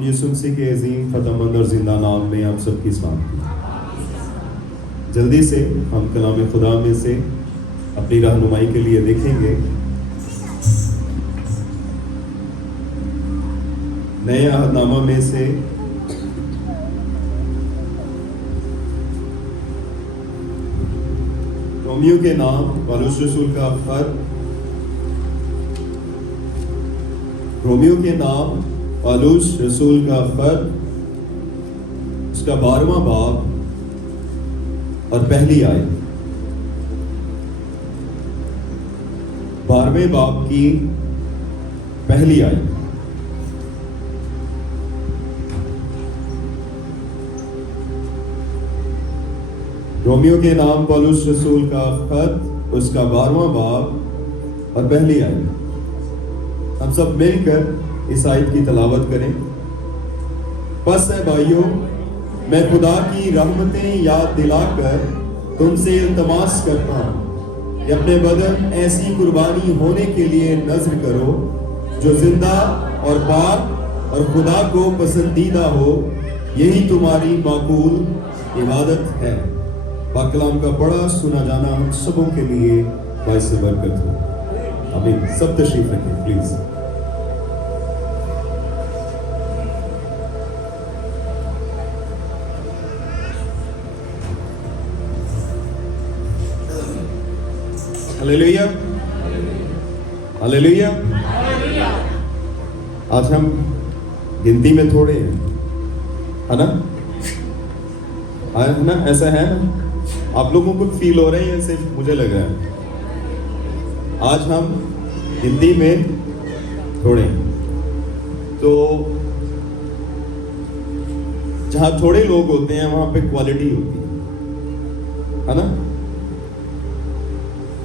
नाम यीशु मसीह के अजीम फतहमंद और जिंदा नाम में आप सबकी सलामती। जल्दी से हम कलाम खुदा में से अपनी रहनुमाई के लिए देखेंगे नए अहदनामा में से रोमियो के नाम पौलुस रसूल का खत, रोमियो के नाम पौलुस रसूल का खत, उसका 12वां बाब और पहली आयत। 12वें बाब की पहली आयत। रोमियो के नाम पौलुस रसूल का खत, उसका 12वां बाब और पहली आयत। हम सब मिलकर इस आयत की तलावत करें। बस है भाइयों, मैं खुदा की रहमतें याद दिलाकर तुमसे इल्तमास करता हूँ कि अपने बदन ऐसी कुर्बानी होने के लिए नज़र करो जो जिंदा और पाक और खुदा को पसंदीदा हो, यही तुम्हारी माकूल इबादत है। पाक कलाम का पढ़ा सुना जाना हम सबों के लिए बाइस बरकत हो। आमीन। सब तशरीफ रखें प्लीज। Hallelujah, hallelujah. आज हम गिनती में थोड़े हैं, है ना? है ना? ऐसा है ना? आप लोगों को फील हो रहा है या सिर्फ मुझे लग रहा है? आज हम गिनती में थोड़े हैं। तो जहाँ थोड़े लोग होते हैं वहां पे क्वालिटी होती है ना?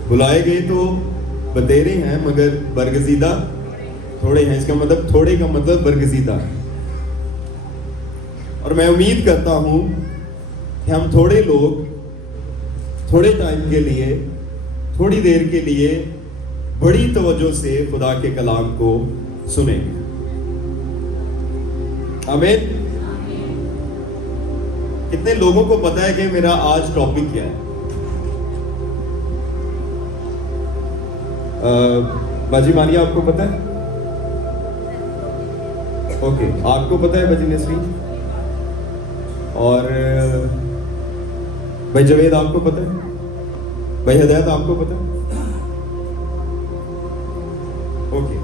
बुलाए गए तो बतेरे हैं मगर बरगजीदा थोड़े हैं। इसका मतलब थोड़े का मतलब बरगजीदा। और मैं उम्मीद करता हूं कि हम थोड़े लोग थोड़े टाइम के लिए, थोड़ी देर के लिए बड़ी तवज्जो से खुदा के कलाम को सुने। आमीन। कितने लोगों को पता है कि मेरा आज टॉपिक क्या है? बाजी मानिया, आपको पता है? ओके, आपको पता है बाजी नसरी? और भाई जवेद, आपको पता है? भाई हदायत, आपको पता है? ओके।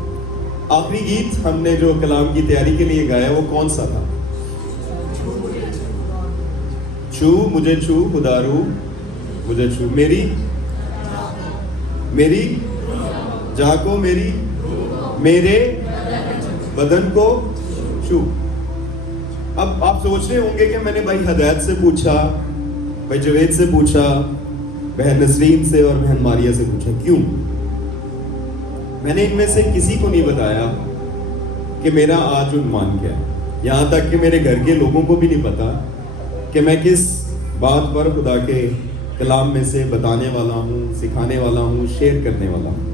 आखिरी गीत हमने जो कलाम की तैयारी के लिए गाया वो कौन सा था? छू मुझे छू खुदारू मुझे छू, मेरी मेरी जाको मेरी मेरे बदन को छू। अब आप सोच रहे होंगे कि मैंने भाई हदायत से पूछा, भाई जवेद से पूछा, बहन नसरीन से और बहन मारिया से पूछा, क्यों? मैंने इनमें से किसी को नहीं बताया कि मेरा आज उन्मान क्या है। यहाँ तक कि मेरे घर के लोगों को भी नहीं पता कि मैं किस बात पर खुदा के कलाम में से बताने वाला हूँ, सिखाने वाला हूँ, शेयर करने वाला हूँ।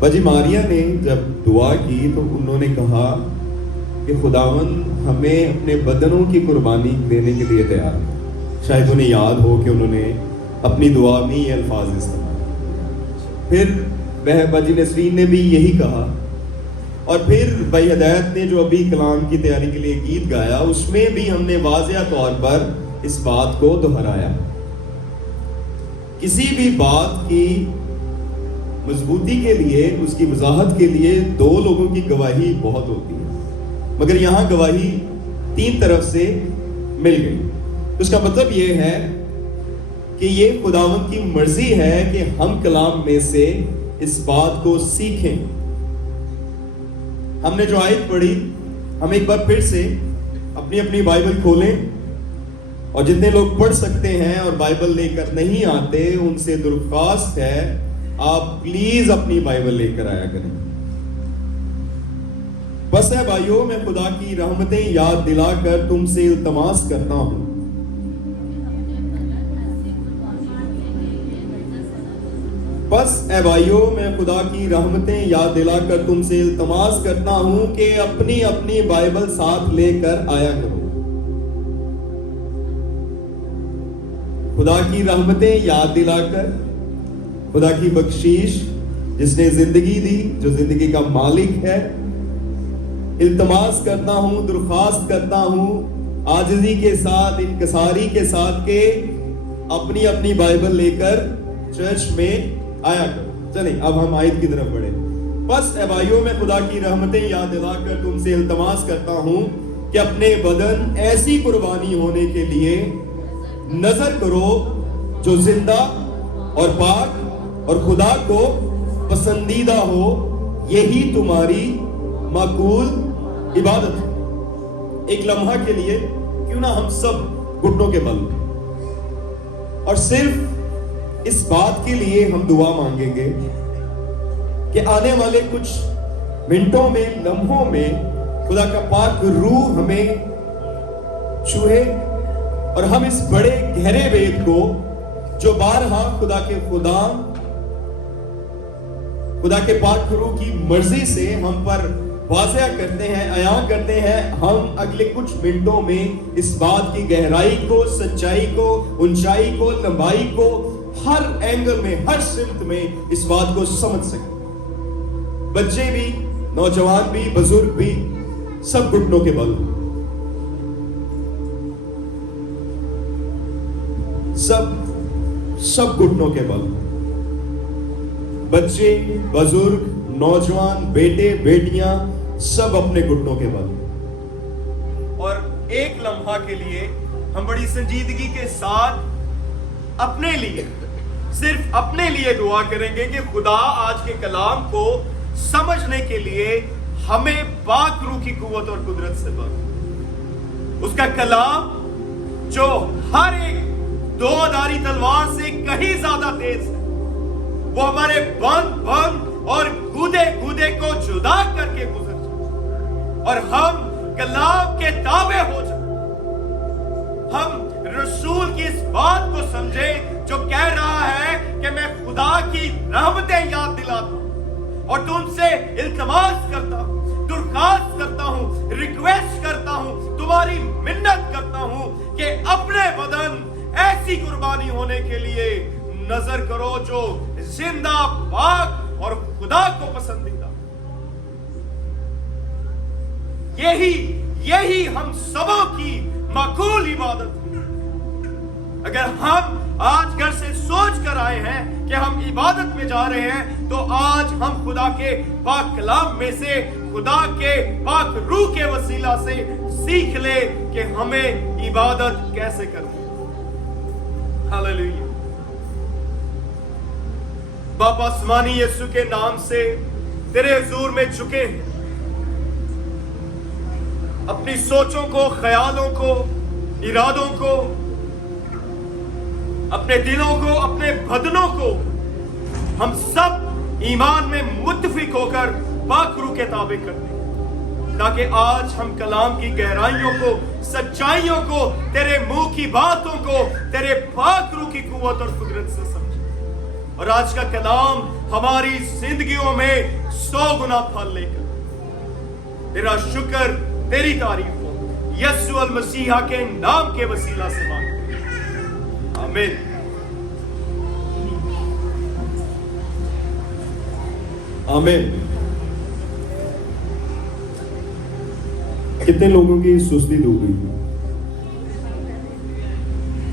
बाजी मारिया ने जब दुआ की तो उन्होंने कहा कि खुदावंद हमें अपने बदनों की कुर्बानी देने के लिए तैयार है। शायद उन्हें याद हो कि उन्होंने अपनी दुआ में ये अल्फाज इस्तेमाल। फिर वह बाजी नसरीन ने भी यही कहा। और फिर भाई हदायत ने जो अभी कलाम की तैयारी के लिए गीत गाया उसमें भी हमने वाज़ेह तौर पर इस बात को दोहराया। किसी भी बात की मजबूती के लिए, उसकी वजाहत के लिए दो लोगों की गवाही बहुत होती है, मगर यहाँ गवाही 3 तरफ से मिल गई। उसका मतलब ये है कि ये खुदावंद की मर्जी है कि हम कलाम में से इस बात को सीखें। हमने जो आयत पढ़ी, हम एक बार फिर से अपनी अपनी बाइबल खोलें, और जितने लोग पढ़ सकते हैं और बाइबल लेकर नहीं आते उनसे दरख्वास्त है आप प्लीज अपनी बाइबल लेकर आया करें। बस है भाइयों, मैं खुदा की रहमतें याद दिलाकर तुमसे इल्तमास करता हूं। बस ए भाइयों, मैं खुदा की रहमतें याद दिलाकर तुमसे इल्तमास करता हूं कि अपनी अपनी बाइबल साथ लेकर आया करो। खुदा की रहमतें याद दिलाकर, खुदा की बख्शीश जिसने जिंदगी दी, जो जिंदगी का मालिक है, इल्तमास करता हूं, दरख्वास्त करता हूं आजिज़ी के साथ, इनकसारी के साथ के अपनी अपनी बाइबल लेकर चर्च में आया करो। चलें अब हम आयत की तरफ बढ़े। बस ए भाइयों, मैं खुदा की रहमतें याद दिलाकर तुमसे इल्तमास करता हूं कि अपने बदन ऐसी कुर्बानी होने के लिए नजर करो जो जिंदा और पाक और खुदा को पसंदीदा हो। यही तुम्हारी माकूल इबादत है। एक लम्हा के लिए क्यों ना हम सब घुटनों के बल और सिर्फ इस बात के लिए हम दुआ मांगेंगे कि आने वाले कुछ मिनटों में, लम्हों में खुदा का पाक रूह हमें छुए और हम इस बड़े गहरे वेद को जो बारहा खुदा के पाक रूह की मर्जी से हम पर वाज़ेह करते हैं, अयां करते हैं, हम अगले कुछ मिनटों में इस बात की गहराई को, सच्चाई को, ऊंचाई को, लंबाई को, हर एंगल में, हर सिमत में इस बात को समझ सकें। बच्चे भी, नौजवान भी, बुजुर्ग भी, सब घुटनों के बल, सब घुटनों के बल, बच्चे, बुजुर्ग, नौजवान, बेटे, बेटियां, सब अपने घुटनों के बल। और एक लम्हा के लिए हम बड़ी संजीदगी के साथ अपने लिए, सिर्फ अपने लिए दुआ करेंगे कि खुदा आज के कलाम को समझने के लिए हमें पाक रूह की कुव्वत और कुदरत से भर। उसका कलाम जो हर एक दोधारी तलवार से कहीं ज्यादा तेज है, वो हमारे बंद और गूदे को जुदा करके गुजर जाए और हम कलाम के ताबे हो जाए। हम रसूल की इस बात को समझें जो कह रहा है कि मैं खुदा की रहमतें याद दिलाता हूं और तुमसे इल्तमास करता हूं, दरख्वास्त करता हूं, रिक्वेस्ट करता हूं, तुम्हारी मिन्नत करता हूं कि अपने बदन ऐसी कुर्बानी होने के लिए नजर करो जो जिंदा, पाक और खुदा को पसंदीदा। यही हम सबों की माकूल इबादत है। अगर हम आज घर से सोच कर आए हैं कि हम इबादत में जा रहे हैं, तो आज हम खुदा के पाक कलाम में से, खुदा के पाक रूह के वसीला से सीख ले कि हमें इबादत कैसे करनी है। हालेलुया। बाप आसमानी यीशु के नाम से तेरे हुजूर में झुके हैं, अपनी सोचों को, ख्यालों को, इरादों को, अपने दिलों को, अपने बदनों को हम सब ईमान में मुत्तफिक होकर पाक रूह के ताबे करते हैं, ताकि आज हम कलाम की गहराइयों को, सच्चाइयों को, तेरे मुंह की बातों को तेरे पाक रूह की कुव्वत और कुदरत से समझें और आज का कलाम हमारी जिंदगियों में 100 गुना फल लेकर तेरा शुक्र, तेरी तारीफ हो। यीशु अल मसीहा के नाम के वसीला से मांगते हैं, आमीन। आमीन। कितने लोगों की सुस्ती दूर हुई?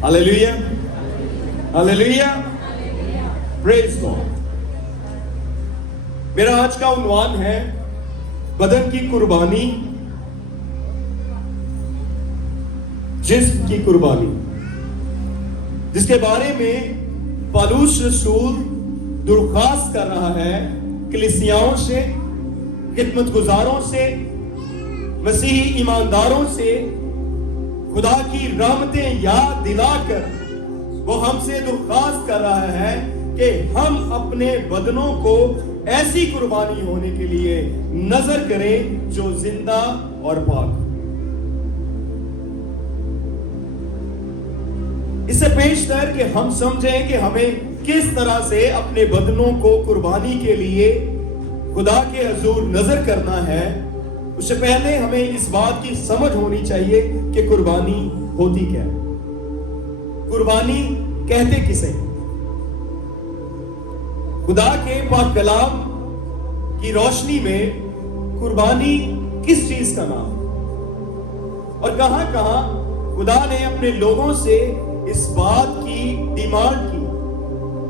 Hallelujah, hallelujah, praise God. मेरा आज का उन्वान है बदन की कुर्बानी, जिस्म की कुर्बानी, जिसके बारे में पौलुस रसूल दरख्वास्त कर रहा है कलीसियाओं से, खिदमतगुजारों से, मसीही ईमानदारों से। खुदा की रहमतें याद दिलाकर वो हमसे दरख्वास्त कर रहा है कि हम अपने बदनों को ऐसी कुर्बानी होने के लिए नजर करें जो जिंदा और पाक। इससे पेशतर कि हम समझें कि हमें किस तरह से अपने बदनों को कुर्बानी के लिए खुदा के हुजूर नजर करना है, उससे पहले हमें इस बात की समझ होनी चाहिए कि कुर्बानी होती क्या है, कुर्बानी कहते किसे। खुदा के पाक कलाम की रोशनी में कुर्बानी किस चीज का नाम और कहां कहां खुदा ने अपने लोगों से इस बात की डिमांड की,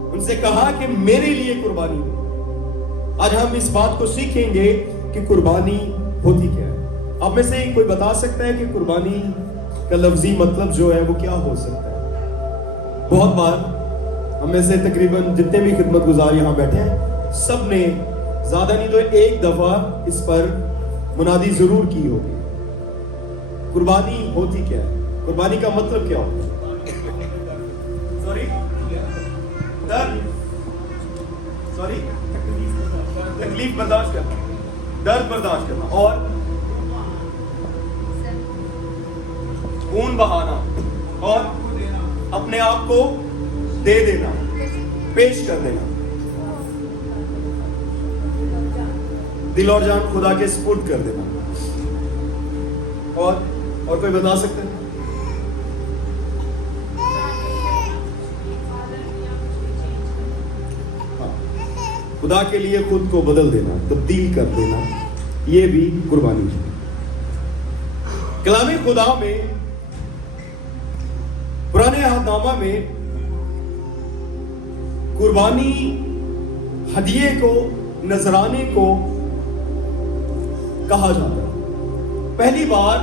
उनसे कहा कि मेरे लिए कुर्बानी दे। आज हम इस बात को सीखेंगे कि कुर्बानी होती क्या है। आप में से कोई बता सकता है कि कुर्बानी का लफ्जी मतलब जो है वो क्या हो सकता है? बहुत बार हम में से तकरीबन जितने भी खिदमत गुजार यहाँ बैठे हैं, सब ने ज्यादा नहीं तो एक दफा इस पर मुनादी जरूर की होगी। कुर्बानी होती क्या है? कुर्बानी का मतलब क्या होता है? सॉरी, तकलीफ बर्दाश्त करना, दर्द बर्दाश्त करना और खून बहाना और अपने आप को दे देना, पेश कर देना, दिल और जान खुदा के सुपुर्द कर देना। और कोई बता सकते हैं? खुदा के लिए खुद को बदल देना, तब्दील कर देना, ये भी कुर्बानी है। कलामे खुदा में, पुराने अहदनामा में कुर्बानी, हदिये को, नजराने को कहा जाता है। पहली बार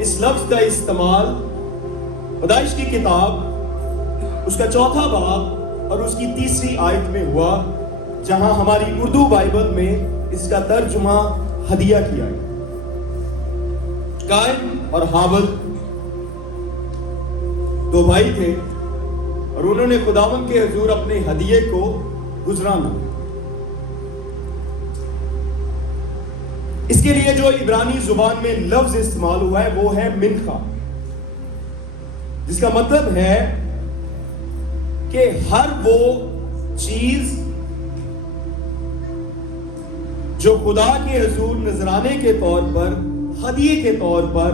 इस लफ्ज का इस्तेमाल पैदाइश की किताब उसका 4 बाब और उसकी 3री आयत में हुआ, जहां हमारी उर्दू बाइबल में इसका तर्जुमा हदिया किया है। कायन और हाबिल 2 भाई थे और उन्होंने खुदावंद के हुजूर अपने हदिये को गुजराना। इसके लिए जो इब्रानी जुबान में लफ्ज इस्तेमाल हुआ है वो है मिनखा, जिसका मतलब है कि हर वो चीज जो खुदा के हुजूर नजराने के तौर पर, हदिये के तौर पर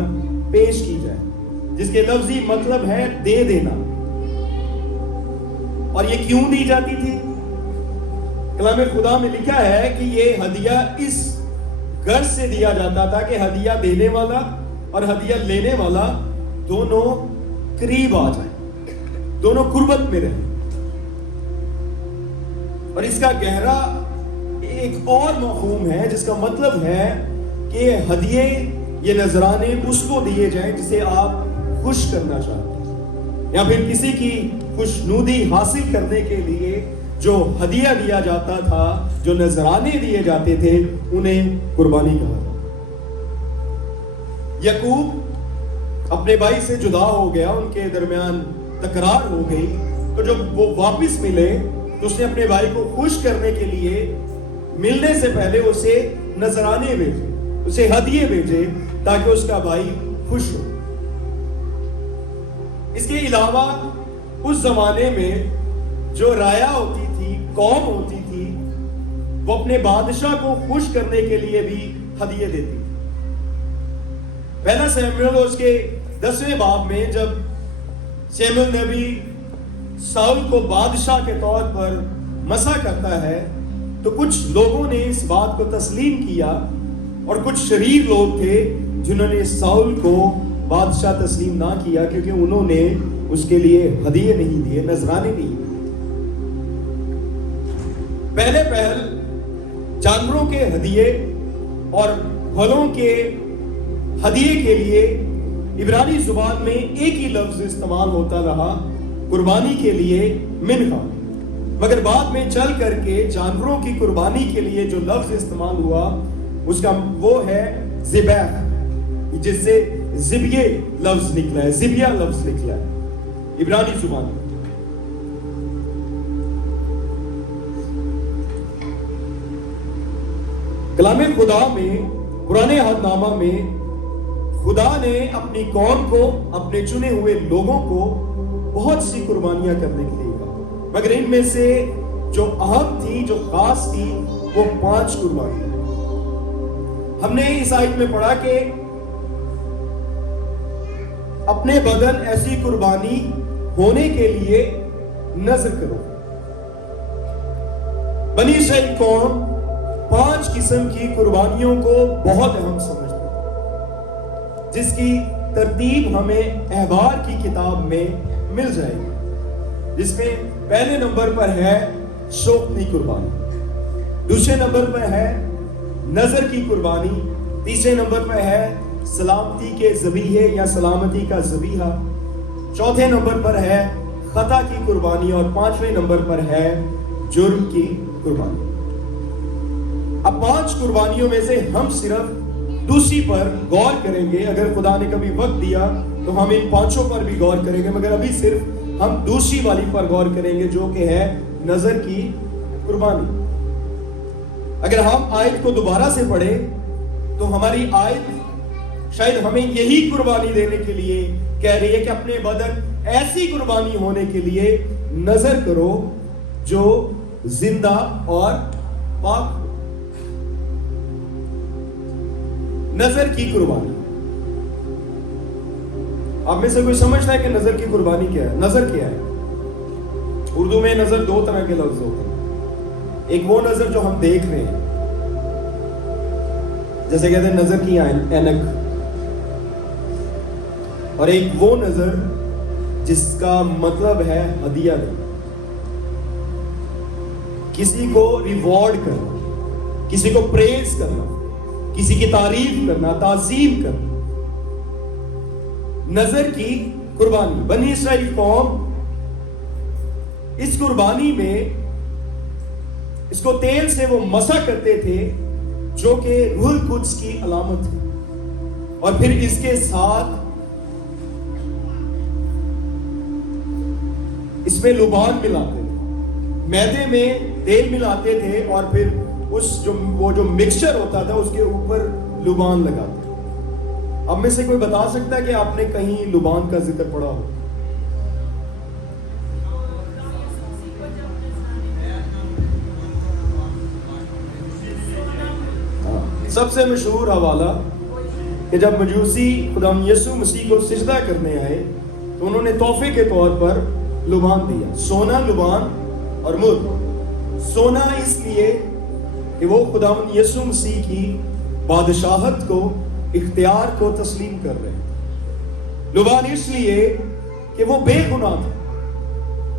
पेश की जाए, जिसके लफ्जी मतलब है दे देना। और ये क्यों दी जाती थी? कलाम खुदा में लिखा है कि ये हदिया इस गर्ज से दिया जाता था कि हदिया देने वाला और हदिया लेने वाला दोनों करीब आ जाए, दोनों कुर्बत में रहे। और इसका गहरा एक और मफहूम है, जिसका मतलब है कि हदिये, ये नजराने उसको दिए जाएं जिसे आप खुश करना चाहते हैं, या फिर किसी की खुशनुदी हासिल करने के लिए जो हदिया दिया जाता था, जो नजराने दिए जाते थे, उन्हें कुर्बानी कहा। याकूब अपने भाई से जुदा हो गया, उनके दरमियान तकरार हो गई, तो जब वो वापस मिले तो उसने अपने भाई को खुश करने के लिए मिलने से पहले उसे नजराने भेजे, उसे हदिये भेजे, ताकि उसका भाई खुश हो। इसके अलावा उस जमाने में जो राया होती थी, कौम होती थी, वो अपने बादशाह को खुश करने के लिए भी हदिये देती थी। पहला शमूएल उसके 10वें बाब में जब शमूएल नबी साउल को बादशाह के तौर पर मसा करता है, तो कुछ लोगों ने इस बात को तस्लीम किया और कुछ शरीर लोग थे जिन्होंने साउल को बादशाह तस्लीम ना किया, क्योंकि उन्होंने उसके लिए हदिये नहीं दिए, नजराने नहीं दिए। पहले पहल जानवरों के हदिये और फलों के हदिये के लिए इब्रानी जुबान में एक ही लफ्ज इस्तेमाल होता रहा, कुर्बानी के लिए मिनहा। मगर बाद में चल करके जानवरों की कुर्बानी के लिए जो लफ्ज इस्तेमाल हुआ उसका वो है ज़िबह, जिससे ज़िब्ये लफ्ज निकला है, ज़िबिया लफ्ज निकला है इब्रानी जुबान में। कलामे खुदा में, पुराने अहदनामा में खुदा ने अपनी कौम को, अपने चुने हुए लोगों को बहुत सी कुर्बानियां करने के लिए कहा। مگر ان میں سے جو اہم تھی، جو خاص تھی، وہ 5 قربانی۔ ہم نے اس آیت میں پڑھا کہ اپنے بدن ایسی قربانی ہونے کے لیے نذر کرو۔ بنی اسرائیل قوم 5 قسم کی قربانیوں کو بہت اہم سمجھتے ہیں، جس کی ترتیب ہمیں احبار کی کتاب میں مل جائے گی، جس میں پہلے نمبر پر ہے شوقتی قربانی، دوسرے نمبر پر ہے نذر کی قربانی، تیسرے نمبر پر ہے سلامتی کے ذبیحے یا سلامتی کا ذبیحہ، چوتھے نمبر پر ہے خطا کی قربانی، اور 5ویں نمبر پر ہے جرم کی قربانی۔ اب 5 قربانیوں میں سے ہم صرف دوسری پر غور کریں گے۔ اگر خدا نے کبھی وقت دیا تو ہم ان 5 پر بھی غور کریں گے، مگر ابھی صرف ہم دوسری والی پر غور کریں گے، جو کہ ہے نذر کی قربانی۔ اگر ہم آیت کو دوبارہ سے پڑھیں تو ہماری آیت شاید ہمیں یہی قربانی دینے کے لیے کہہ رہی ہے کہ اپنے بدن ایسی قربانی ہونے کے لیے نذر کرو جو زندہ اور پاک ہو۔ نذر کی قربانی، آپ میں سے کوئی سمجھتا ہے کہ نذر کی قربانی کیا ہے؟ نذر کیا ہے؟ اردو میں نظر 2 طرح کے لفظ ہوتے ہیں۔ ایک وہ نظر جو ہم دیکھ رہے ہیں، جیسے کہتے ہیں نظر کی اینک، اور ایک وہ نظر جس کا مطلب ہے ہدیہ دینا، کسی کو ریوارڈ کرنا، کسی کو پریز کرنا، کسی کی تعریف کرنا، تعظیم کرنا۔ نذر کی قربانی، بنی اسرائیل قوم اس قربانی میں اس کو تیل سے وہ مسح کرتے تھے جو کہ روح القدس کی علامت ہے، اور پھر اس کے ساتھ اس میں لبان ملاتے تھے، میدے میں تیل ملاتے تھے، اور پھر وہ جو مکسچر ہوتا تھا اس کے اوپر لبان لگاتے تھے۔ اب میں سے کوئی بتا سکتا ہے کہ آپ نے کہیں لبان کا ذکر پڑھا ہو؟ سب سے مشہور حوالہ کہ جب مجوسی خداوند یسوع مسیح کو سجدہ کرنے آئے تو انہوں نے تحفے کے طور پر لبان دیا، سونا، لبان اور مر۔ سونا اس لیے کہ وہ خداوند یسوع مسیح کی بادشاہت کو، اختیار کو تسلیم کر رہے ہیں۔ لبان اس لیے کہ وہ بے گناہ تھا،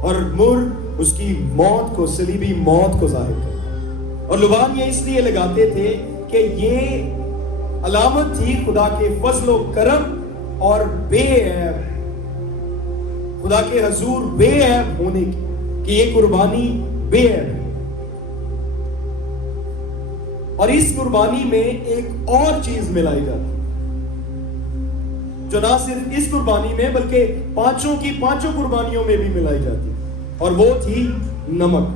اور مر اس کی موت کو، صلیبی موت کو ظاہر کرتا۔ اور لبان یہ اس لیے لگاتے تھے کہ یہ علامت تھی خدا کے فضل و کرم اور بے عیب، خدا کے حضور بے عیب ہونے کی، کہ یہ قربانی بے عیب ہے۔ اور اس قربانی میں ایک اور چیز ملائی جاتی جو نہ صرف اس قربانی میں بلکہ 5 کی 5 قربانیوں میں بھی ملائی جاتی، اور وہ تھی نمک۔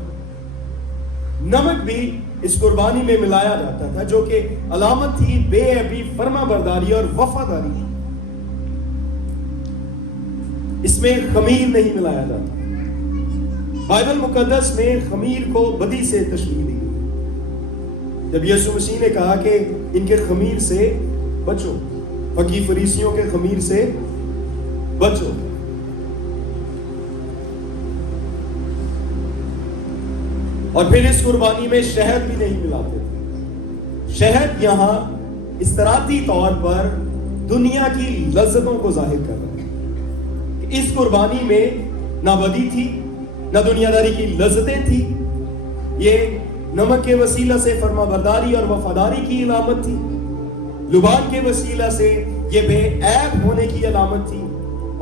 نمک بھی اس قربانی میں ملایا جاتا تھا، جو کہ علامت تھی بے عیبی، فرما برداری اور وفاداری کی۔ اس میں خمیر نہیں ملایا جاتا۔ بائبل مقدس میں خمیر کو بدی سے تشبیہ دی گئی۔ جب یسوع مسیح نے کہا کہ ان کے خمیر سے بچو، فقی فریسیوں کے خمیر سے بچو، اور پھر اس قربانی میں شہد بھی نہیں ملاتے تھے۔ شہد یہاں استراحتی طور پر دنیا کی لذتوں کو ظاہر کر رہا ہے کہ اس قربانی میں نہ بدی تھی، نہ دنیا داری کی لذتیں تھی، یہ نمک کے وسیلہ سے فرما برداری اور وفاداری کی علامت تھی، لبان کے وسیلہ سے یہ بے عیب ہونے کی علامت تھی،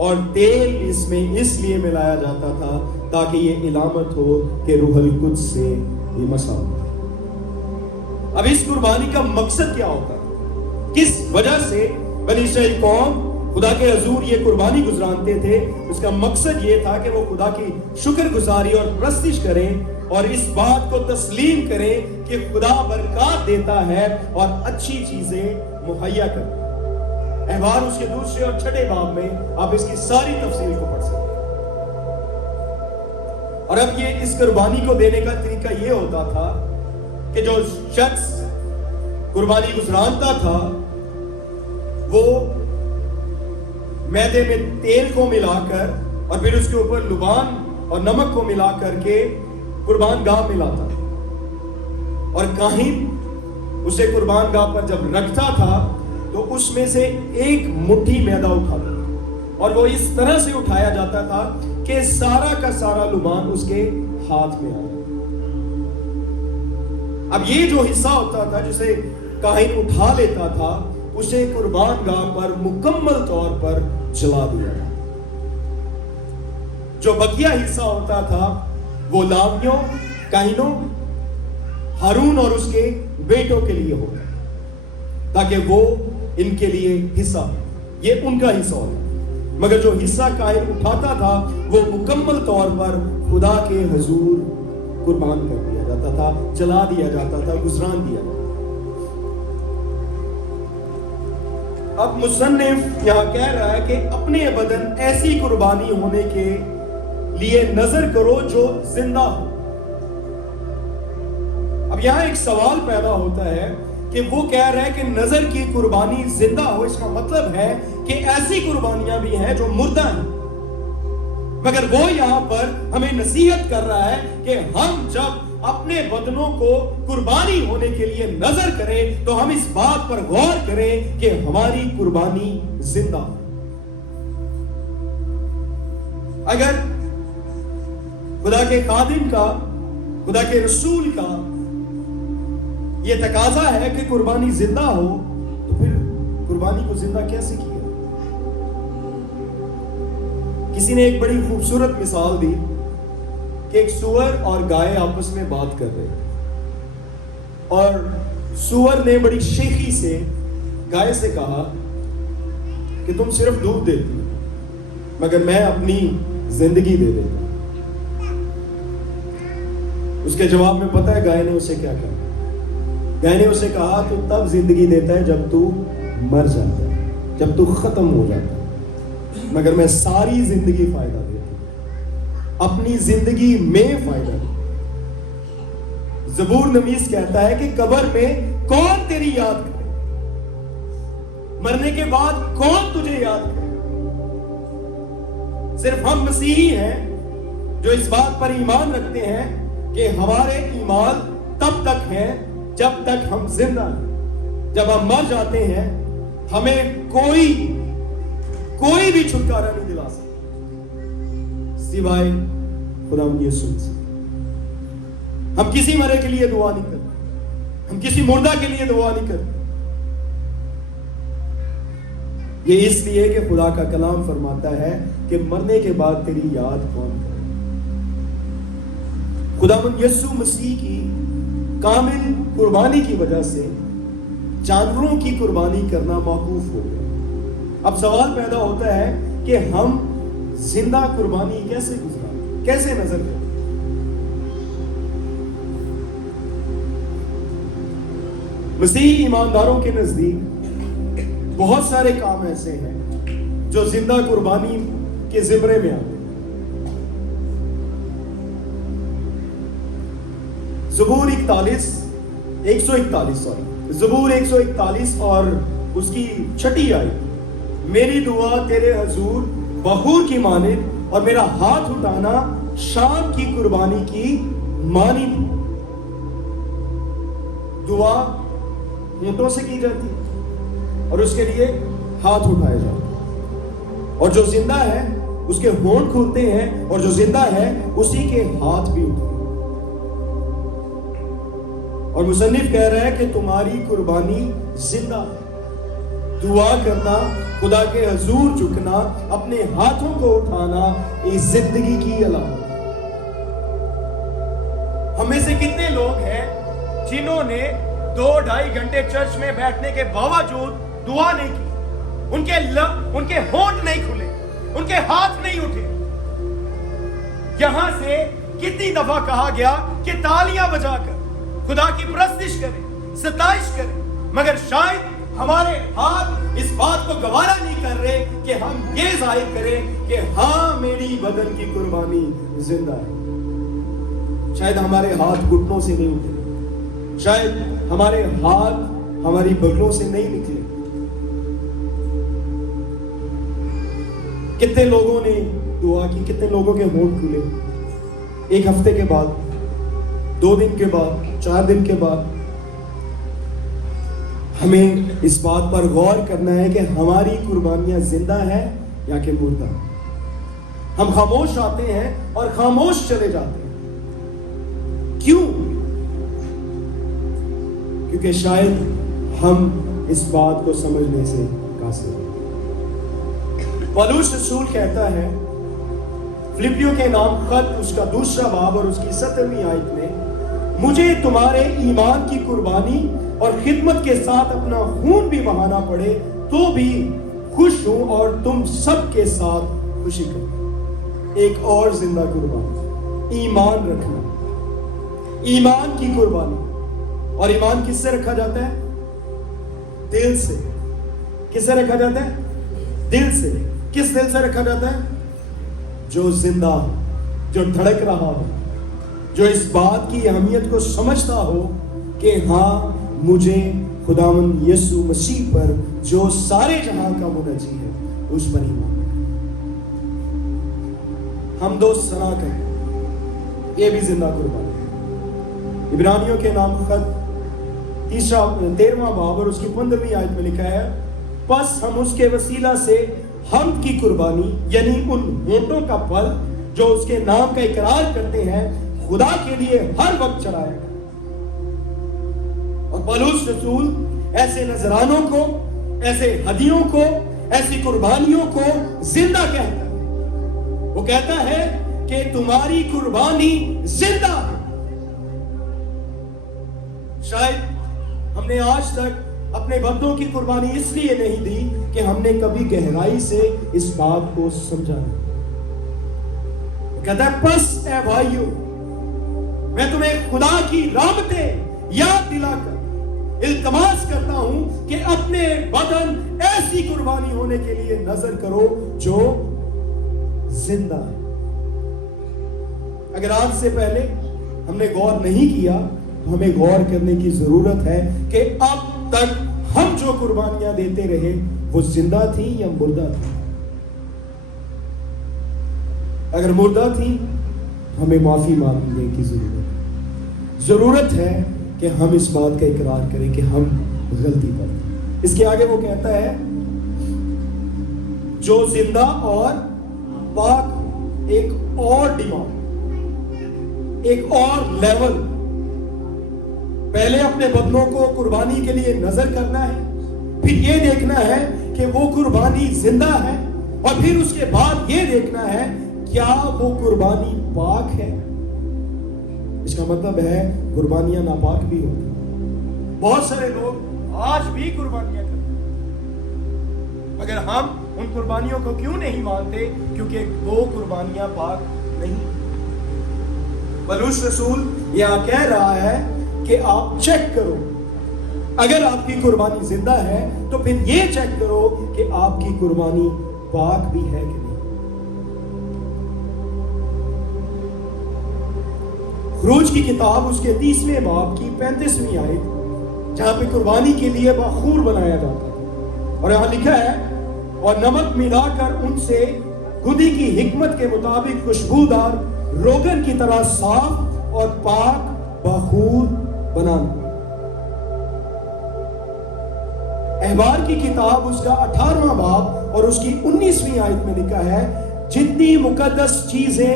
اور تیل اس میں اس لیے ملایا جاتا تھا تاکہ یہ علامت ہو کہ روح القدس سے یہ مسح ہوتا ہے۔ اب اس قربانی کا مقصد کیا ہوتا ہے؟ کس وجہ سے بنی اسرائیل قوم خدا کے حضور یہ قربانی گزرانتے تھے؟ اس کا مقصد یہ تھا کہ وہ خدا کی شکر گزاری اور پرستش کریں، اور اس بات کو تسلیم کریں کہ خدا برکات دیتا ہے اور اچھی چیزیں مہیا کرتا ہے۔ احبار اس کے 2 اور 6 باب میں آپ اس کی ساری تفصیل کو پڑھ سکتے ہیں۔ اور اب یہ اس قربانی کو دینے کا طریقہ یہ ہوتا تھا کہ جو شخص قربانی گزرانتا تھا وہ میدے میں تیل کو ملا کر اور پھر اس کے اوپر لبان اور نمک کو ملا کر کے قربان گاہ میں لاتا تھا، اور کاہن اسے قربان گاہ پر جب رکھتا تھا تو اس میں سے ایک مٹھی میدا اٹھاتا تھا، اور وہ اس طرح سے اٹھایا جاتا تھا کہ سارا کا سارا لبان اس کے ہاتھ میں آیا۔ اب یہ جو حصہ ہوتا تھا جسے کاہن اٹھا لیتا تھا اسے قربان گاہ پر مکمل طور پر جلا دیا جاتا۔ جو بقیہ حصہ ہوتا تھا وہ لاویوں، کاہنوں، ہارون اور اس کے بیٹوں کے لیے ہوتا تاکہ وہ ان کے لیے حصہ، یہ ان کا حصہ ہوتا۔ مگر جو حصہ کاہن اٹھاتا تھا وہ مکمل طور پر خدا کے حضور قربان کر دیا جاتا تھا، جلا دیا جاتا تھا، گزران دیا جاتا تھا۔ اب مصنف یہاں کہہ رہا ہے کہ اپنے بدن ایسی قربانی ہونے کے لیے نظر کرو جو زندہ ہو۔ اب یہاں ایک سوال پیدا ہوتا ہے کہ وہ کہہ رہا ہے کہ نظر کی قربانی زندہ ہو، اس کا مطلب ہے کہ ایسی قربانیاں بھی ہیں جو مردہ ہیں، مگر وہ یہاں پر ہمیں نصیحت کر رہا ہے کہ ہم جب اپنے بدنوں کو قربانی ہونے کے لیے نظر کریں تو ہم اس بات پر غور کریں کہ ہماری قربانی زندہ ہو۔ اگر خدا کے خادم کا، خدا کے رسول کا یہ تقاضا ہے کہ قربانی زندہ ہو تو پھر قربانی کو زندہ کیسے کیا؟ کسی نے ایک بڑی خوبصورت مثال دی کہ ایک سور اور گائے آپس میں بات کر رہے اور سور نے بڑی شیخی سے گائے سے کہا کہ تم صرف دودھ دیتی مگر میں اپنی زندگی دے دیتا۔ اس کے جواب میں پتہ ہے گائے نے اسے کیا کہا؟ گائے نے اسے کہا تو تب زندگی دیتا ہے جب تو مر جاتا ہے، جب تو ختم ہو جاتا ہے، مگر میں ساری زندگی فائدہ دیتا ہوں، اپنی زندگی میں فائدہ دیتا ہوں۔ زبور نویس کہتا ہے کہ قبر میں کون تیری یاد کرے، مرنے کے بعد کون تجھے یاد کرے؟ صرف ہم مسیحی ہیں جو اس بات پر ایمان رکھتے ہیں کہ ہمارے ایمان تب تک ہے جب تک ہم زندہ ہیں۔ جب ہم مر جاتے ہیں ہمیں کوئی بھی چھٹکارا نہیں دلا سکتا سوائے خدا یسوع سے۔ ہم کسی مرے کے لیے دعا نہیں کرتے، ہم کسی مردہ کے لیے دعا نہیں کرتے۔ یہ اس لیے کہ خدا کا کلام فرماتا ہے کہ مرنے کے بعد تیری یاد کون کرے۔ خداوند یسوع مسیح کی کامل قربانی کی وجہ سے جانوروں کی قربانی کرنا موقوف ہو گیا۔ اب سوال پیدا ہوتا ہے کہ ہم زندہ قربانی کیسے گزرائیں، کیسے نظر کریں؟ مسیحی ایمانداروں کے نزدیک بہت سارے کام ایسے ہیں جو زندہ قربانی کے زمرے میں آتے ہیں۔ زبور 141 اور اس کی 6 آیت، میری دعا تیرے حضور بخور کی مانند اور میرا ہاتھ اٹھانا شام کی قربانی کی مانند۔ دعا اونٹوں سے کی جاتی ہے اور اس کے لیے ہاتھ اٹھائے جاتے ہیں، اور جو زندہ ہے اس کے ہونٹ کھلتے ہیں اور جو زندہ ہے اسی کے ہاتھ بھی اٹھتے ہیں۔ اور مصنف کہہ رہا ہے کہ تمہاری قربانی زندہ ہے۔ دعا کرنا، خدا کے حضور جھکنا، اپنے ہاتھوں کو اٹھانا اس زندگی کی علامت ہے۔ ہم میں سے کتنے لوگ ہیں جنہوں نے 2-2.5 گھنٹے چرچ میں بیٹھنے کے باوجود دعا نہیں کی، ان کے ہونٹ نہیں کھلے، ان کے ہاتھ نہیں اٹھے؟ یہاں سے کتنی دفعہ کہا گیا کہ تالیاں بجا کر خدا کی پرستش کریں، ستائش کریں، مگر شاید ہمارے ہاتھ اس بات کو گوارا نہیں کر رہے کہ ہم یہ ظاہر کریں کہ ہاں میری بدن کی قربانی زندہ ہے۔ शायद हमारे हाथ घुटनों से नहीं उठे, शायद हमारे हाथ हमारी बगलों से नहीं निकले। कितने लोगों ने दुआ की, कितने लोगों के होंठ खुले, एक हफ्ते के बाद, 2 दिन के बाद, 4 दिन के बाद। हमें इस बात पर गौर करना है कि हमारी कुर्बानियां जिंदा है या कि मुर्दा। हम खामोश आते हैं और खामोश चले जाते हैं। क्यों? क्योंकि शायद हम इस बात को समझने से कासिर हैं। पौलुस रसूल कहता है फिलिपियों के नाम खत उसका 2 बाब और उसकी 17वीं आयत में, मुझे तुम्हारे ईमान की कुर्बानी और खिदमत के साथ अपना खून भी बहाना पड़े तो भी खुश हूं और तुम सबके साथ खुशी करो। एक और जिंदा कुर्बानी, ईमान रखना, ईमान की कुर्बानी। और ईमान किससे रखा जाता है? दिल से। किससे रखा जाता है? दिल से। किस दिल से रखा जाता है? जो जिंदा, जो धड़क रहा हो, जो इस बात की अहमियत को समझता हो कि हाँ, मुझे खुदावंद यीशु मसीह पर जो सारे जहां का मुनज्जी है उस पर ईमान। हम दोस्त सना करें, ये भी जिंदा कुर्बानी है। इब्रानियों के नाम खत 13वां बाब और उसकी 15वीं आयत में लिखा है, बस हम उसके वसीला से हम की कुर्बानी यानी उन होंठों का फल जो उसके नाम का इकरार करते हैं खुदा के लिए हर वक्त चढ़ाएगा। और पौलुस रसूल ऐसे नजरानों को, ऐसे हदियों को, ऐसी कुर्बानियों को जिंदा कहता है। वो कहता है कि तुम्हारी कुर्बानी जिंदा है। शायद हमने आज तक अपने बंदों की कुर्बानी इसलिए नहीं दी कि हमने कभी गहराई से इस बात को समझा नहीं। कहता है बस ए भाइयों, मैं तुम्हें खुदा की रहमतें याद दिलाकर इल्तमास करता हूं कि अपने बदन ऐसी कुर्बानी होने के लिए नजर करो जो जिंदा है। अगर आज से पहले हमने गौर नहीं किया तो हमें गौर करने की जरूरत है कि अब तक हम जो कुर्बानियां देते रहे वो जिंदा थी या मुर्दा थी। अगर मुर्दा थी हमें माफी मांगने की जरूरत है कि हम इस बात का इकरार करें कि हम गलती पर। इसके आगे वो कहता है जो जिंदा और पाक, एक और डिमांड, एक और लेवल। पहले अपने बदनों को कुर्बानी के लिए नजर करना है, फिर यह देखना है कि वो कुर्बानी जिंदा है, और फिर उसके बाद यह देखना है क्या वो कुर्बानी पाक है। इसका मतलब है कुर्बानियां नापाक भी होती। बहुत सारे लोग आज भी कुर्बानियां करते हैं, मगर हम उन कुर्बानियों को क्यों नहीं मानते? क्योंकि वो कुर्बानियां पाक नहीं। पौलुस रसूल यहां कह रहा है कि आप चेक करो, अगर आपकी कुर्बानी जिंदा है तो फिर ये चेक करो कि आपकी कुर्बानी पाक भी है कि नहीं। खरूज की किताब उसके 30वें बाब की 35वीं आयत, जहां पे कुर्बानी के लिए बखूर बनाया जाता है, और यहां लिखा है और नमक मिलाकर उनसे खुदी की हिकमत के मुताबिक खुशबूदार रोगन की तरह साफ और पाक बखूर बनाना। अहबार की किताब उसका 18वां बाब और उसकी 19वीं आयत में लिखा है, जितनी मुकद्दस चीजें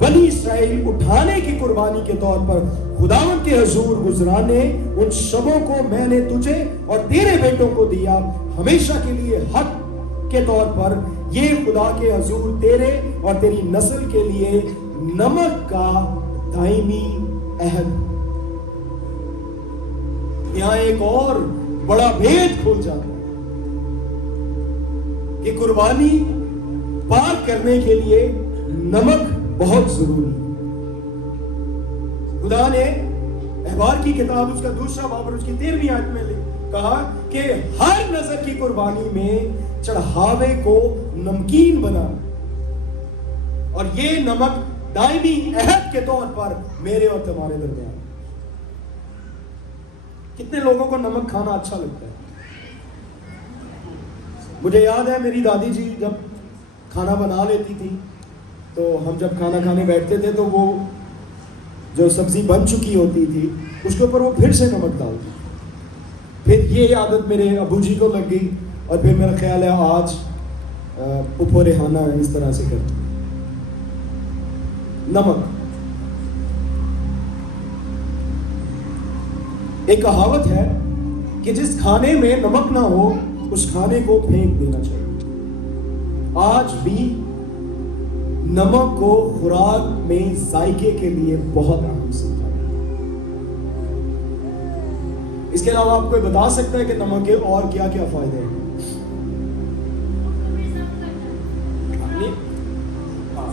बनी इस्राएल उठाने की कुर्बानी के तौर पर खुदावंद के हुजूर गुजराने, उन सबों को मैंने तुझे और तेरे बेटों को दिया हमेशा के लिए हक के तौर पर। ये खुदा के हुजूर तेरे और तेरी नस्ल के लिए नमक का दायमी अहद। यहां एक और बड़ा भेद खोल जाता है कि कुर्बानी पाक करने के लिए नमक बहुत जरूरी है। खुदा ने अहबार की किताब उसका 2 बाब और उसकी 13वीं आयत में कहा कि हर नजर की कुर्बानी में चढ़ावे को नमकीन बना, और ये नमक दायमी अहद के तौर पर मेरे और तुम्हारे दरमियान। कितने लोगों को नमक खाना अच्छा लगता है? मुझे याद है मेरी दादी जी जब खाना बना लेती थी तो हम जब खाना खाने बैठते थे तो वो जो सब्जी बन चुकी होती थी उसके ऊपर वो फिर से नमक डालती। फिर ये आदत मेरे अबू जी को लग गई और फिर मेरा ख्याल है आज पुप्पो रेहाना इस तरह से करती। नमक, एक कहावत है कि जिस खाने में नमक ना हो उस खाने को फेंक देना चाहिए। आज भी नमक को खुराक में जायके के लिए बहुत अहम समझा गया। इसके अलावा आप कोई बता सकता है कि नमक के और क्या क्या फायदे हैं?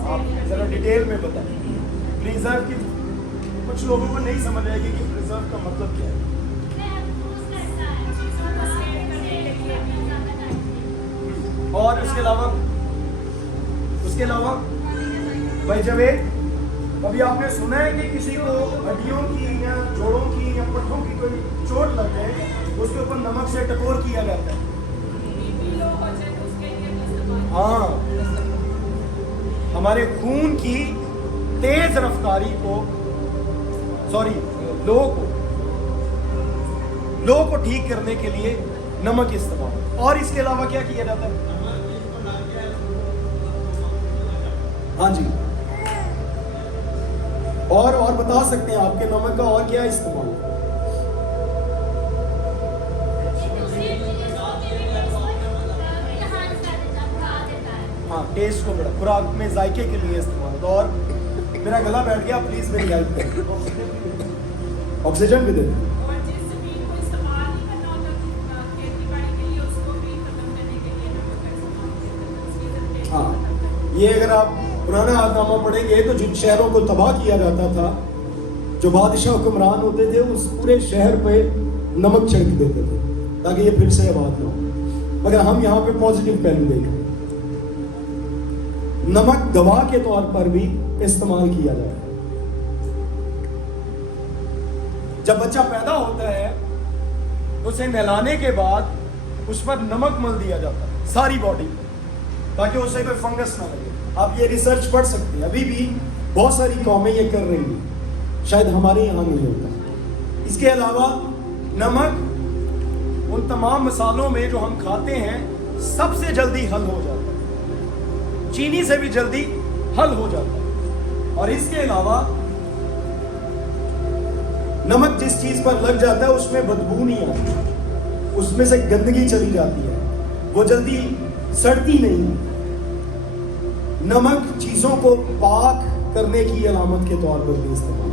आप जरा डिटेल में बताएं। प्रिजर्व की कुछ लोगों को नहीं समझ आएगी कि प्रिजर्व का मतलब क्या है। और उसके अलावा भाई जावेद, कभी आपने सुना है कि किसी को हड्डियों की या जोड़ों की या पट्टों की कोई चोट लग जाए उसके ऊपर नमक से टकोर किया जाता है? हाँ, हमारे खून की तेज रफ्तारी को लो को ठीक करने के लिए नमक इस्तेमाल। और इसके अलावा क्या किया जाता है? हाँ जी, और बता सकते हैं आपके नमक का और क्या इस्तेमाल? हाँ, टेस्ट को बढ़ा, खुराक में जायके के लिए इस्तेमाल होता है। और मेरा गला बैठ गया, प्लीज मेरी हेल्प करें, ऑक्सीजन भी दे। हाँ, ये अगर आप पुराना आदनामा पढ़ेंगे तो जिन शहरों को तबाह किया जाता था, जो बादशाह हुक्मरान होते थे, उस पूरे शहर पे नमक छिड़क देते थे ताकि ये फिर से आबाद ना हो। मगर हम यहाँ पे पॉजिटिव पहलू देखें, नमक दवा के तौर पर भी इस्तेमाल किया जाता है। जब बच्चा पैदा होता है उसे नहलाने के बाद उस पर नमक मल दिया जाता है सारी बॉडी में, ताकि उसे कोई फंगस ना लगे। आप ये रिसर्च पढ़ सकते हैं, अभी भी बहुत सारी कौमें ये कर रही हैं, शायद हमारे यहाँ नहीं होता। इसके अलावा नमक उन तमाम मसालों में जो हम खाते हैं सबसे जल्दी हल हो जाता है, चीनी से भी जल्दी हल हो जाता है। और इसके अलावा नमक जिस चीज पर लग जाता है उसमें बदबू नहीं आती, उसमें से गंदगी चली जाती है, वो जल्दी सड़ती नहीं। नमक चीजों को पाक करने की अलामत के तौर पर भी इस्तेमाल।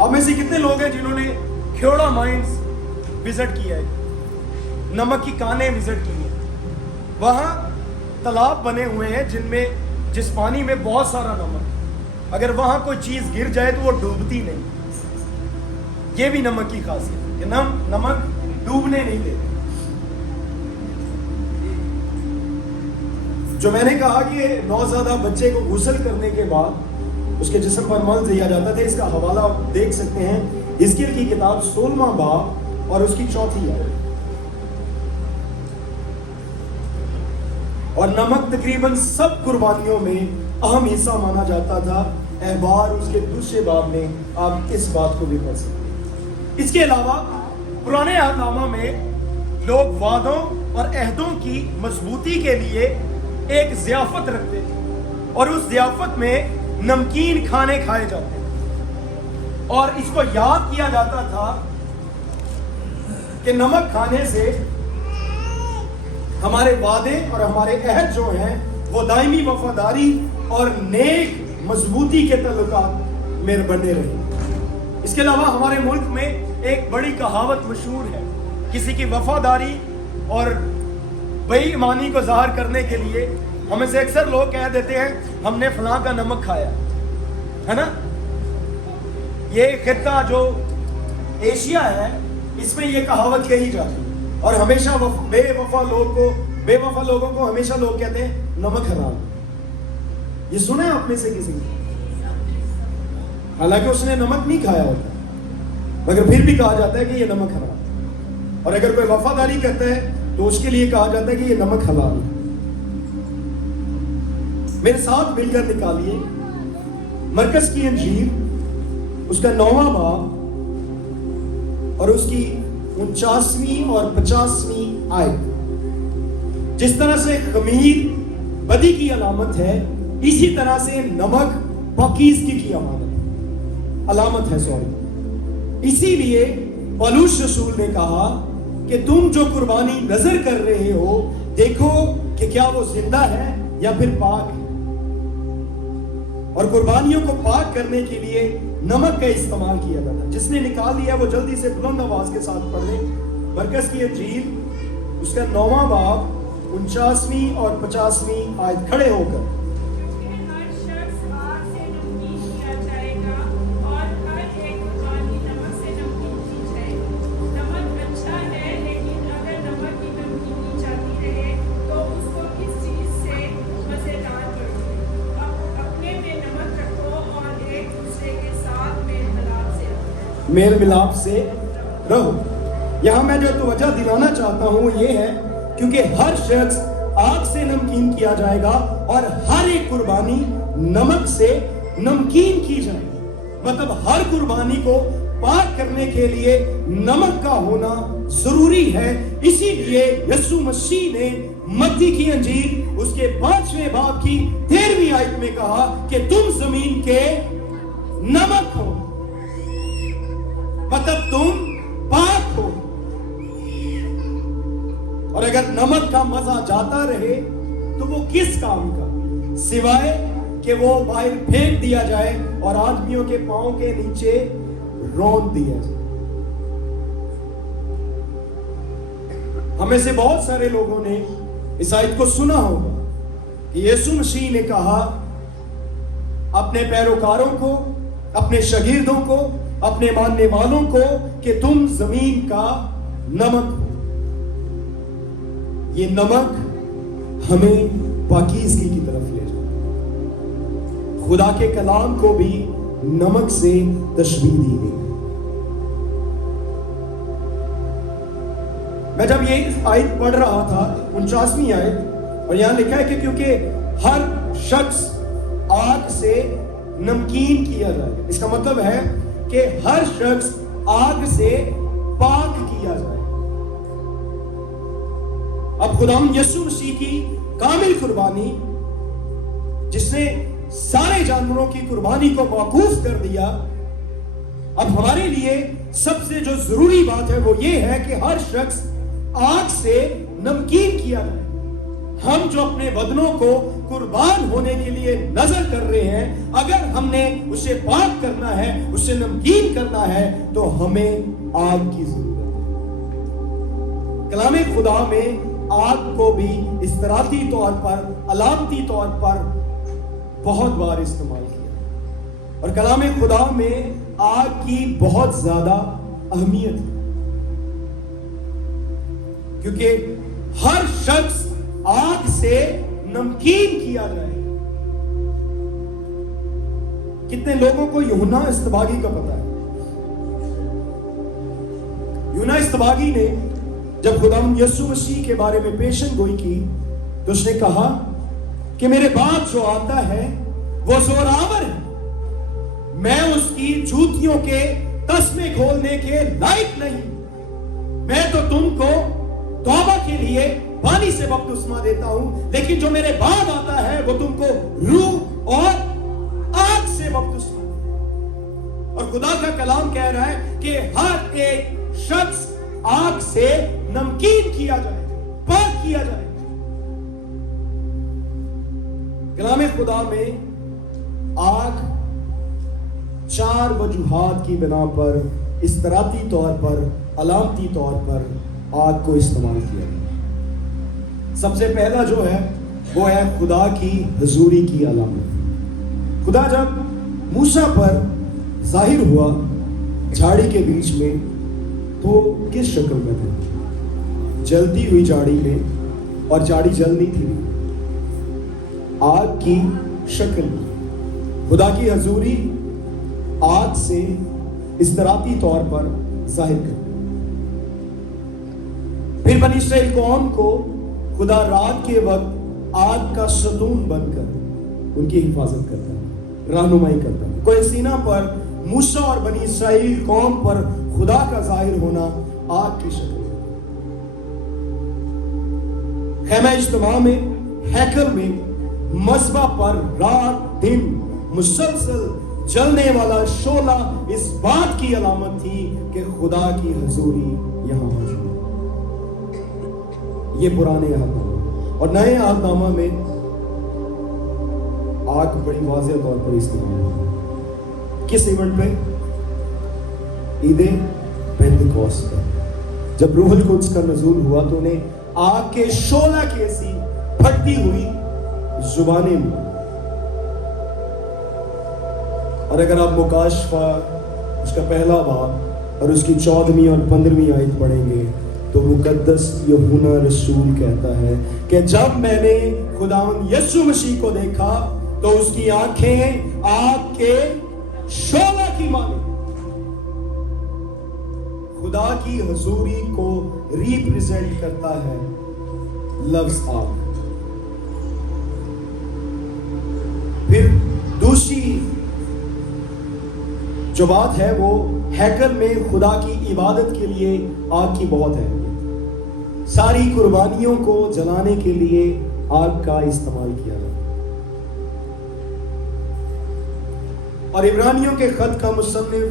अब में से कितने लोग हैं जिन्होंने ख्योड़ा माइंस विजिट किया है, नमक की कानें विजिट की है? वहां तालाब बने हुए हैं जिस पानी में बहुत सारा नमक, अगर वहां कोई चीज गिर जाए तो वो डूबती नहीं। ये भी नमक की खासियत है कि नमक डूबने नहीं देते। जो मैंने कहा कि नौज़ादा बच्चे को गुस्ल करने के बाद उसके जिस्म पर मल दिया जाता था, इसका हवाला आप देख सकते हैं हिजकिय्याह की किताब 16वां बाब और उसकी 4थी आयत। और नमक तकरीबन सब कुर्बानियों में अहम हिस्सा माना जाता था। अहबार उसके दूसरे बाब में आप इस बात को भी पढ़ सकते हैं। इसके अलावा पुराने अहदनामा में लोग वादों और अहदों की मजबूती के लिए एक ज़ियाफत रखते थे और उस ज़ियाफत में नमकीन खाने खाए जाते थे और इसको याद किया जाता था कि नमक खाने से हमारे वादे और हमारे अहद जो हैं वो दायमी वफादारी और नेक मजबूती के तल्लुकात में बने रहे। इसके अलावा हमारे मुल्क में एक बड़ी कहावत मशहूर है, किसी की वफादारी और बेईमानी को ज़ाहिर करने के लिए हमें से अक्सर लोग कह देते हैं हमने फलां का नमक खाया है ना। ये खित्ता जो एशिया है इसमें ये कहावत कही जाती है और हमेशा बेवफा लोगों को हमेशा लोग कहते हैं नमक हराम। ये सुना है आप में से किसी ने? हालांकि उसने नमक नहीं खाया होता, मगर फिर भी कहा जाता है कि ये नमक हराम है। और अगर कोई वफादारी करता है तो उसके लिए कहा जाता है कि ये नमक हलाल है। मेरे साथ मिलकर निकालिए मरकस की इंजील, उसका 9वां बाब और उसकी 49वीं और 50वीं आयत। जिस तरह से खमीर बदी की अलामत है, इसी तरह से नमक पाकीज़गी की अलामत है। सॉरी, इसीलिए पौलुस रसूल ने कहा कि तुम जो कुर्बानी नजर कर रहे हो, देखो कि क्या वो जिंदा है या फिर पाक है। और कुर्बानियों को पाक करने के लिए नमक का इस्तेमाल किया जाता है। जिसने निकाल लिया वो जल्दी से बुलंद आवाज के साथ पढ़ ले मरकस की इंजील, उसका 9वां बाब 49वीं और 50वीं आयत, खड़े होकर। मेल मिलाप से रहो। यहां मैं जो तवज्जो दिलाना चाहता हूं ये है, क्योंकि हर शख्स आग से नमकीन किया जाएगा और हर एक कुर्बानी नमक से नमकीन की जाएगी। मतलब हर कुर्बानी को पाक करने के लिए नमक का होना जरूरी है। इसीलिए यीशु मसीह ने मत्ती की इंजील उसके 5वें बाब की 13वीं आयत में कहा कि तुम जमीन के नमक हो, मतलब तुम पाक हो। और अगर नमक का मजा जाता रहे तो वो किस काम का, सिवाय कि वो बाहर फेंक दिया जाए और आदमियों के पांव के नीचे रौंद दिया जाए। हमें से बहुत सारे लोगों ने इस आयत को सुना होगा कि यीशु मसीह ने कहा अपने पैरोकारों को, अपने शागिर्दों को, अपने मानने वालों को कि तुम जमीन का नमक हो। ये नमक हमें पाकीज़गी की तरफ ले जाए। खुदा के कलाम को भी नमक से तशबीह दी गई। मैं जब ये आयत पढ़ रहा था, 49वीं आयत, और यहां लिखा है कि क्योंकि हर शख्स आग से नमकीन किया जाए, इसका मतलब है कि हर शख्स आग से पाक किया जाए। अब खुदाम यीशु मसीह की कामिल कुर्बानी, जिसने सारे जानवरों की कुर्बानी को मौकूफ कर दिया, अब हमारे लिए सबसे जो जरूरी बात है वो ये है कि हर शख्स आग से नमकीन किया जाए। हम जो अपने बदनों को कुर्बान होने के लिए नजर कर रहे हैं, अगर हमने उसे पाक करना है, उसे नमकीन करना है, तो हमें आग की जरूरत है। कलामे खुदा में आग को भी इस्तराती तौर पर, अलामती तौर पर बहुत बार इस्तेमाल किया, और कलामे खुदा में आग की बहुत ज्यादा अहमियत है, क्योंकि हर शख्स आग से नमकीन किया जाए। कितने लोगों को यूहन्ना इस्तबागी का पता है? यूहन्ना इस्तबागी ने जब खुदावंद यीशु मसीह के बारे में पेशन गोई की, तो उसने कहा कि मेरे बाद जो आता है वो जोरावर है, मैं उसकी जूतियों के तस्मे खोलने के लायक नहीं। मैं तो तुमको तौबा के लिए पानी से बपतिस्मा देता हूं, लेकिन जो मेरे बाद आता है वो तुमको रूह और आग से बपतिस्मा देता। और खुदा का कलाम कह रहा है कि हर एक शख्स आग से नमकीन किया जाए, पाक किया जाए। कलाम खुदा में आग 4 वजूहात की बिना पर, इस्तराती तौर पर, अलामती तौर पर आग को इस्तेमाल किया। सबसे पहला जो है वो है खुदा की हुजूरी की अलामत। खुदा जब मूसा पर जाहिर हुआ झाड़ी के बीच में, तो किस शक्ल में थे? जलती हुई झाड़ी में, और झाड़ी जल नहीं थी, आग की शक्ल में, खुदा की हजूरी आग से इस्तराती तौर पर जाहिर कर। फिर बनी इस्राएल कौम को खुदा रात के वक्त आग का सतून बनकर उनकी हिफाजत करता है, रहनुमाई करता है। कोई सीना पर मूसा और बनी इस्राएल कौम पर खुदा का जाहिर होना आग की शक्ल में। खैमा इज्तिमा में, हैकल में, मज़बा पर रात दिन मुसलसल जलने वाला शोला इस बात की अलामत थी कि खुदा की हजूरी यहां मौजूद है। ये पुराने अहदनामा और नए अहदनामा में आग बड़ी वाज़ेह तौर पर इस्तेमाल है। किस इवेंट पे? ईदे पेंतिकोस्त पर, जब रूहुल कुद्स का नज़ूल हुआ तो उन्हें आग के शोला की ऐसी फटती हुई जुबानें मिली। और अगर आप मुकाशफा उसका पहला बाब और उसकी 14वीं और 15वीं आयत पढ़ेंगे तो मुकद्दस यूहन्ना रसूल कहता है कि जब मैंने खुदावंद यीशु मसीह को देखा तो उसकी आंखें आग के शोला की मानी। खुदा की हजूरी को रिप्रेजेंट करता है लफ्ज आग। फिर दूसरी जो बात है वो हैकल में खुदा की इबादत के लिए आग की बहुत अहमियत। सारी कुर्बानियों को जलाने के लिए आग का इस्तेमाल किया जाता। और इब्रानियों के खत का मुसन्निफ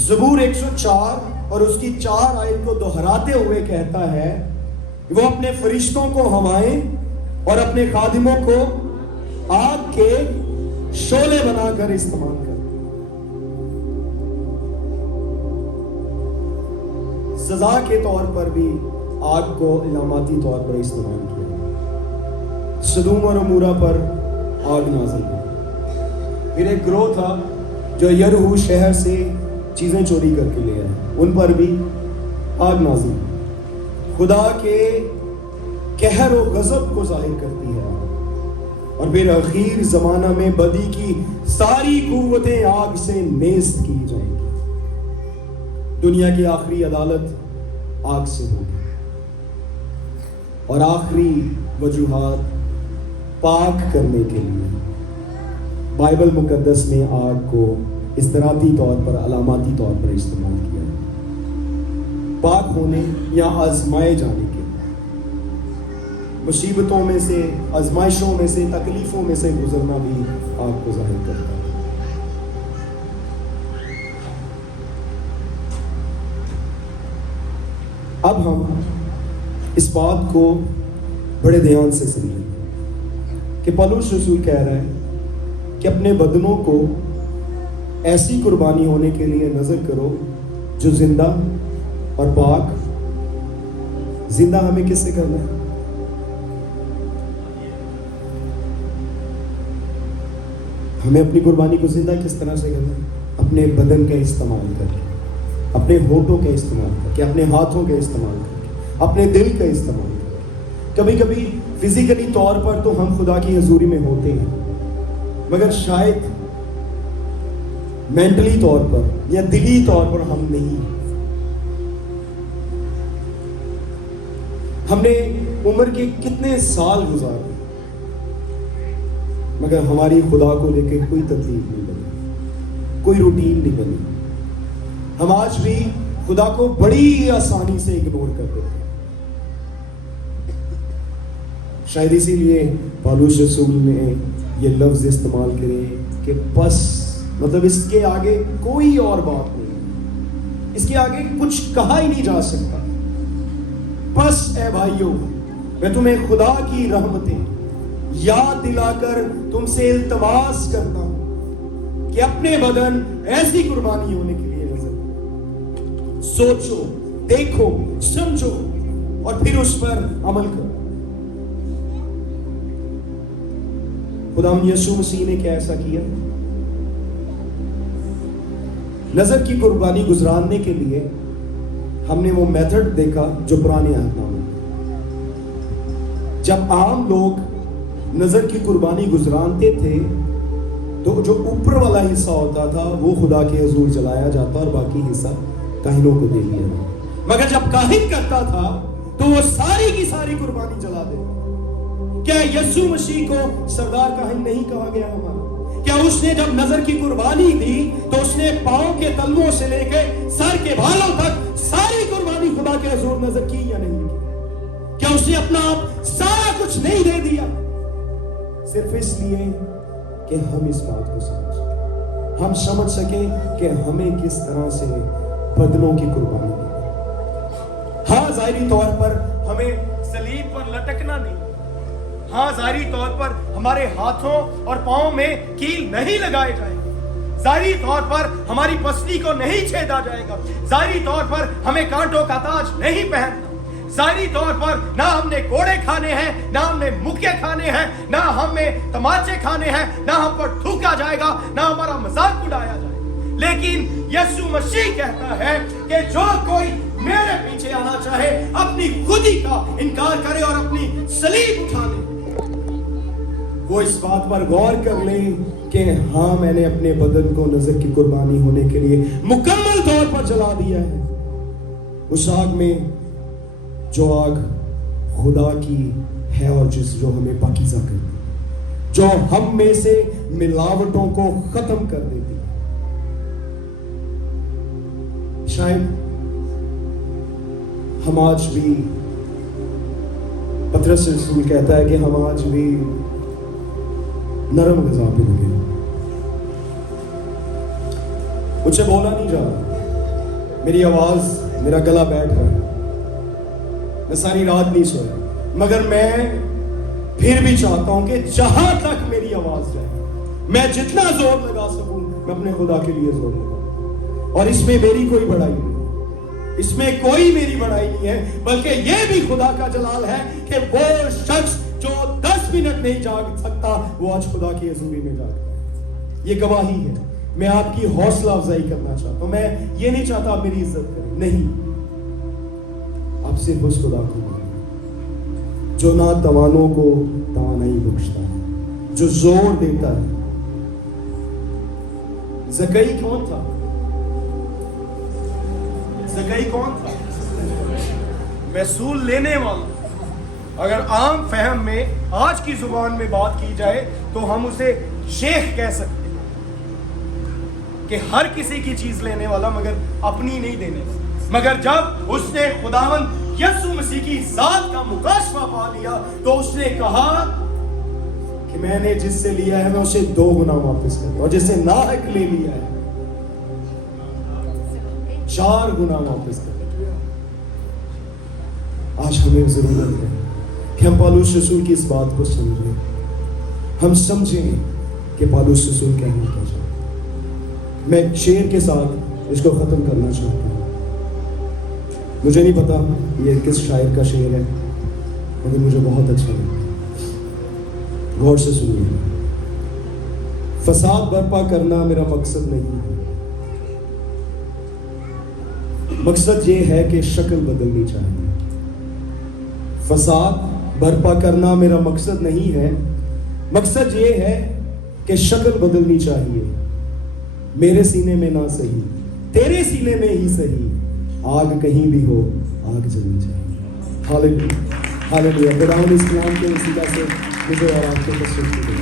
ज़बूर 104 और उसकी 4 आयत को दोहराते हुए कहता है वो अपने फरिश्तों को हवाएं और अपने खादिमों को आग के शोले बनाकर इस्तेमाल करते। सजा के तौर पर भी आग को इलामाती तौर पर इस्तेमाल किया। सदूम और अमूरा पर आग नाज़िल हुई। फिर एक गिरोह था जो यरहू शहर से चीजें चोरी करके ले आए, उन पर भी आग नाज़िल हुई। खुदा के कहर और गजब को जाहिर करती है। और फिर आखिर जमाना में बदी की सारी कुव्वतें आग से नेस्त की जाएंगी। दुनिया की आखिरी अदालत आग से होगी और आखिरी वजूहात पाक करने के लिए बाइबल मुकद्दस में आग को इस्तराती तौर पर, अलामाती तौर पर इस्तेमाल किया है। पाक होने या आजमाए जाने के, मुसीबतों में से, आजमाइशों में से, तकलीफों में से गुजरना भी आग को जाहिर करता है। अब हम इस बात को बड़े ध्यान से सुनिए कि पौलुस रसूल कह रहा है कि अपने बदनों को ऐसी कुर्बानी होने के लिए नजर करो जो जिंदा और पाक। जिंदा हमें किससे करना है? हमें अपनी कुर्बानी को जिंदा किस तरह से करना है? अपने बदन का इस्तेमाल करके, अपने होठों का इस्तेमाल करके, अपने हाथों का इस्तेमाल करके, अपने दिल का इस्तेमाल करके। कभी कभी फिजिकली तौर पर तो हम खुदा की हजूरी में होते हैं, मगर शायद मेंटली तौर पर या दिली तौर पर हम नहीं। हमने उम्र के कितने साल गुजारे मगर हमारी खुदा को लेकर कोई तरतीब नहीं बनी, कोई रूटीन नहीं बनी। हम आज भी खुदा को बड़ी आसानी से इग्नोर कर देते हैं। शायद इसीलिए पौलुस रसूल ने ये लफ्ज इस्तेमाल करे कि बस, मतलब इसके आगे कोई और बात नहीं, इसके आगे कुछ कहा ही नहीं जा सकता। बस ए भाइयों, मैं तुम्हें खुदा की रहमतें याद दिलाकर तुमसे इल्तमास करता हूं कि अपने बदन ऐसी कुर्बानी होने के लिए नजर सोचो, देखो, समझो और फिर उस पर अमल करो। खुदावंद यीशु मसीह ने क्या ऐसा किया? नजर की कुर्बानी गुजराने के लिए हमने वो मेथड देखा जो पुराने अहदनामे में, जब आम लोग नजर की कुर्बानी गुजरानते थे तो जो ऊपर वाला हिस्सा होता था वो खुदा के हजूर जलाया जाता और बाकी हिस्सा काहिनों को दे दिया जाता। मगर जब काहिन करता था तो वो सारी की सारी कुर्बानी जला देता। क्या यीशु मसीह को सरदार काहिन नहीं कहा गया हमारा? क्या उसने जब नजर की कुर्बानी दी तो उसने पांव के तलवों से लेकर सर के बालों तक सारी कुर्बानी खुदा के हजूर नजर की या नहीं की? क्या उसने अपना आप सारा कुछ नहीं दे दिया सिर्फ इसलिए कि हम इस बात को समझ, हम समझ सके कि हमें किस तरह से बदलों की कुर्बानी दी। हाँ, जाहिरी तौर पर हमें सलीब पर लटकना नहीं, हाँ जाहिरी तौर पर हमारे हाथों और पांव में कील नहीं लगाए जाएंगे, जाहिरी तौर पर हमारी पसली को नहीं छेदा जाएगा, जाहिरी तौर पर हमें कांटों का ताज नहीं पहनना, जाहिरी तौर पर ना हमने कोड़े खाने हैं, ना हमने मुक्के खाने हैं, ना हमें तमाचे खाने हैं, ना हम पर थूका जाएगा, ना हमारा मजाक उड़ाया जाएगा। लेकिन यीशु मसीह कहता है कि जो कोई मेरे पीछे आना चाहे अपनी खुदी का इनकार करे और अपनी सलीब उठा ले। वो इस बात पर गौर कर ले कि हाँ, मैंने अपने बदन को नजर की कुर्बानी होने के लिए मुकम्मल तौर पर जला दिया है। उस आग में जो आग खुदा की है और जो हमें पाकीज़ा कर देती, जो हम में से मिलावटों को खत्म कर देती। शायद हम आज भी, पतरस रसूल कहता है कि हम आज भी नरम ग़िज़ा पे लगे, मुझसे बोला नहीं जा रहा, मेरी आवाज, मेरा गला बैठ रहा है, मैं सारी रात नहीं सोया, मगर मैं फिर भी चाहता हूं कि जहां तक मेरी आवाज जाए, मैं जितना जोर लगा सकूं मैं अपने खुदा के लिए जोर लगाऊं। और इसमें मेरी कोई बड़ाई नहीं, इसमें कोई मेरी बड़ाई नहीं है, बल्कि यह भी खुदा का जलाल है कि वो शख्स जो 10 मिनट नहीं जाग सकता वो आज खुदा की हजूरी में जागता है। ये गवाही है। मैं आपकी हौसला अफजाई करना चाहता हूं। मैं ये नहीं चाहता आप मेरी इज्जत करें, नहीं, आप सिर्फ उस खुदा को मानो जो ना तवानों को तवानाई बख्शता है, जो जोर देता है। ज़कई कौन था? ज़कई कौन था? महसूल लेने वाला। अगर आम फहम में आज की जुबान में बात की जाए तो हम उसे शेख कह सकते हैं कि हर किसी की चीज लेने वाला, मगर अपनी नहीं देने वाला। मगर जब उसने खुदावंद यीशु मसीह की जात का मुकाशफा पा लिया तो उसने कहा कि मैंने जिससे लिया है मैं उसे 2 गुना वापस कर दूं, और जिससे नाहक ले लिया है 4 गुना वापस कर दूं। आज हमें जरूरत है कि हम पौलुस रसूल की इस बात को समझें, हम समझें कि पौलुस रसूल कहना क्या चाहता। मैं एक शेर के साथ इसको खत्म करना चाहता हूं। मुझे नहीं पता ये किस शायर का शेर है, मगर मुझे बहुत अच्छा लगा। गौर से सुनिए। फसाद बर्पा करना मेरा मकसद नहीं है, मकसद ये है कि शक्ल बदलनी चाहिए। फसाद बर्पा करना मेरा मकसद नहीं है, मकसद ये है कि शक्ल बदलनी चाहिए। मेरे सीने में ना सही, तेरे सीने में ही सही, आग कहीं भी हो आग जलनी चाहिए। Hallelujah, hallelujah. खुदावंद इस कलाम के वसीला से मुझे और आपको तसल्ली दे।